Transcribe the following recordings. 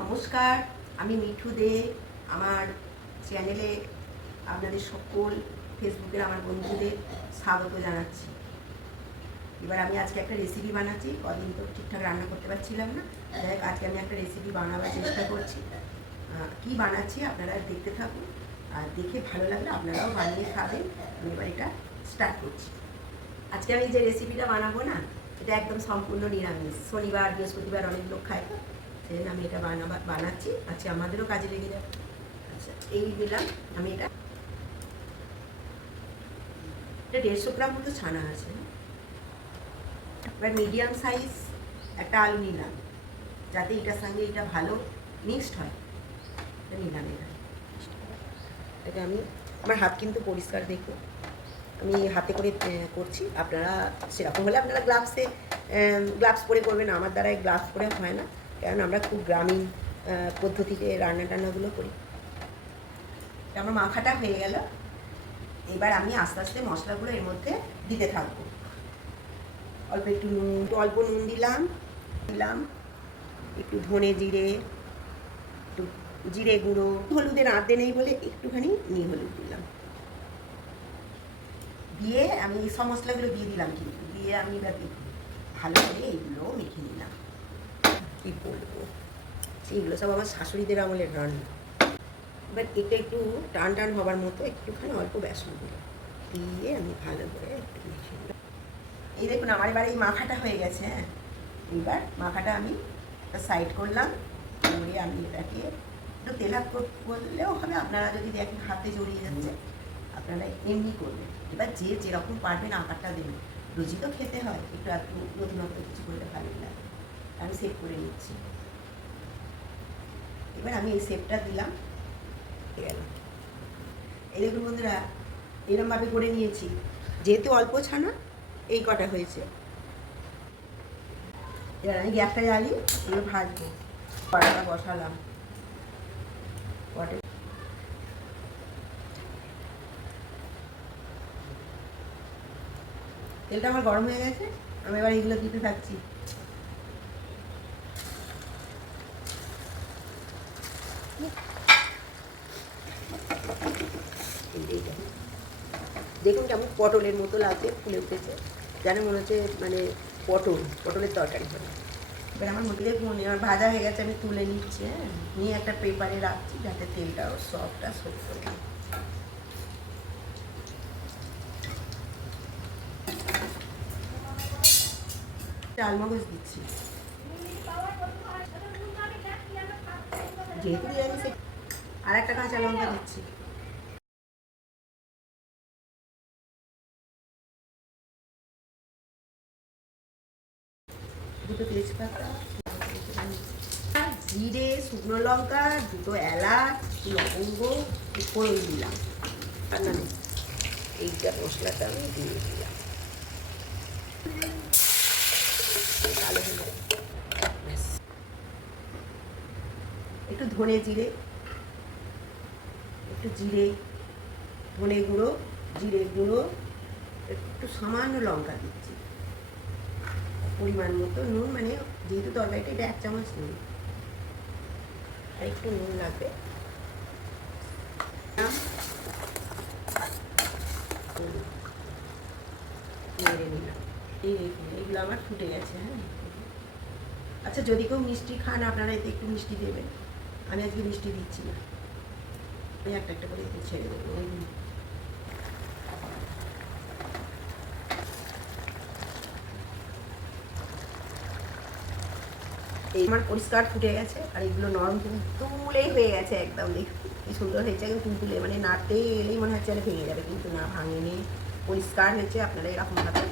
নমস্কার, আমি মিঠু দে। আমার চ্যানেলে আপনাদের সকল ফেসবুকের আমার বন্ধুদের স্বাগত জানাচ্ছি। এবার আমি আজকে একটা রেসিপি বানাচ্ছি। কদিন তো ঠিকঠাক রান্না করতে পারছিলাম না। যাই আজকে আমি একটা রেসিপি বানাবার চেষ্টা করছি। কি বানাচ্ছি আপনারা দেখতে থাকুন। আর দেখে ভালো লাগলে আপনারাও বানিয়ে খাবেন। আমি এবার এটা স্টার্ট করছি। আজকে আমি যে রেসিপিটা বানাবো না, এটা একদম সম্পূর্ণ নিরামিষ। শনিবার, বৃহস্পতিবার অনেক লোক খায়। জন্য আমি এটা বানাবা, বানাচ্ছি। আচ্ছা আমাদেরও কাজে লেগে যাবে। আচ্ছা এই দিলাম, আমি এটা। এটা দেড়শো গ্রাম মতো ছানা আছে। এবার মিডিয়াম সাইজ একটা আলু নিলাম। যাতে এটার সঙ্গে এটা ভালো মিক্সড হয়। এটা নিলাম এটা এটা আমি, আমার হাত কিন্তু পরিষ্কার, দেখো। আমি হাতে করে করছি। আপনারা সেরকম হলে আপনারা গ্লাভসে গ্লাভস পরে করবেন আমার দ্বারা গ্লাভস পরে হয় না। কারণ আমরা খুব গ্রামীণ পদ্ধতিতে রান্না টান্নাগুলো করি আমার মাখাটা হয়ে গেল, এবার আমি আস্তে আস্তে মশলাগুলো এর মধ্যে দিতে থাকব। অল্প একটু নুন অল্প নুন দিলাম দিলাম, একটু ধনে জিরে, একটু জিরে গুঁড়ো, হলুদের আঁতে নেই বলে একটুখানি নিয়ে হলুদ দিলাম। দিয়ে আমি সব মশলাগুলো দিয়ে দিলাম কিন্তু, দিয়ে আমি এবার ভালো করে এইগুলো মেখে নিলাম। কি বলব? এইগুলো সব আমার শাশুড়িদের আমলের রান্না। এবার এটা একটু টান টান হবার মতো, একটুখানি অল্প বেসন দিলাম দিয়ে আমি ভালো করে একটু এই দেখুন, আমার এবার এই মাখাটা হয়ে গেছে হ্যাঁ? এবার মাখাটা আমি সাইড করলাম, করে আমি এটাকে একটু তেলা করলেও হবে, আপনারা যদি দেখেন হাতে জড়িয়ে যাচ্ছে, আপনারা এমনি করবেন। এবার যে যেরকম পারবেন আকারটা দেবেন। রুজি তো খেতে হয়, একটু একটু নতুনত্ব কিছু করলে ভালো লাগে। আমি সেভ করে নিচ্ছি। এবার আমি এই সেভটা দিলাম এই দেখুন বন্ধুরা এরমভাবে করে নিয়েছি। যেহেতু অল্প ছানা, এই কটা হয়েছে। এবার আমি গ্যাসটা জ্বালিয়ে এগুলো ভাজবো। কড়াটা বসালাম। কটে তেলটা আমার গরম হয়ে গেছে, আমি এবার এগুলো দিতে থাকছি এই যে এইটা। দেখুন কেমন পটলের মতো লাগছে, ফুলে উঠেছে। যেন মনে হচ্ছে মানে পটল, পটলের তরকারি হবে। এবার আমার মুখে দেখুন, এবার ভাজা হয়ে গেছে, আমি তুলে নিচ্ছি হ্যাঁ। নিয়ে একটা পেপারে রাখছি, যাতে তেলটাও সফটটা সোপ করে চালমগজ দিচ্ছি। যেহেতু আর একটা কাঁচা লঙ্কা দিচ্ছি। দুটো তেজপাতা জিরে, শুকনো লঙ্কা, দুটো এলাচ, লবঙ্গ, ফোড়ন দিলাম। এইটা মশলাটা আমি দিয়ে দিলাম। একটু ধনে জিরে, একটু জিরে, ধনে গুঁড়ো, জিরে গুঁড়ো, একটু সামান্য লঙ্কা দিচ্ছি। পরিমাণ মতো নুন মানে যেহেতু তরকারিটা এটা এক চামচ নুন আর একটু নুন লাগবে। নিলাম। এই এইগুলো আমার ফুটে গেছে হ্যাঁ। আচ্ছা যদি কেউ মিষ্টি খান, আপনারা এতে একটু মিষ্টি দেবেন। আমি আজকে মিষ্টি দিচ্ছি না। আমি একটা একটা করে ছেড়ে দেবো। আমার পরিষ্কার ফুটে গেছে আর এগুলো নরম তুলেই হয়ে গেছে একদম। কি সুন্দর হয়েছে একদম তুলতুলে মানে নাড়তে এলেই মনে হচ্ছে আর ভেঙে যাবে, কিন্তু না, ভাঙেনি। পরিষ্কার হয়েছে, আপনারা এরকমভাবে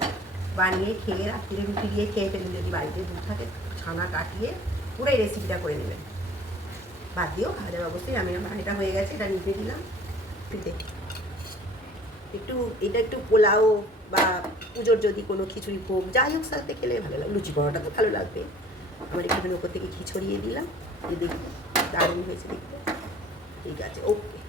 বানিয়ে খেয়ে রাত্রিরে রুটি দিয়ে খেয়ে ফেলুন, যদি বাড়িতে দুধ থাকে, ছানা কাটিয়ে পুরো এই রেসিপিটা করে নেবেন। বাদ দিয়েও খাওয়া যাবে, অবশ্যই। আমি এটা হয়ে গেছে, এটা নিতে দিলাম। একটু একটু, এটা একটু পোলাও বা পুজোর যদি কোনো খিচুড়ি ভোগ, যাই হোক, সাথে খেলে ভালো লাগবে লুচি পরোটা তো ভালো লাগবে। আমার এখানে ওপর থেকে ঘি ছড়িয়ে দিলাম দেখি দারুণ হয়েছে দেখতে। ঠিক আছে ওকে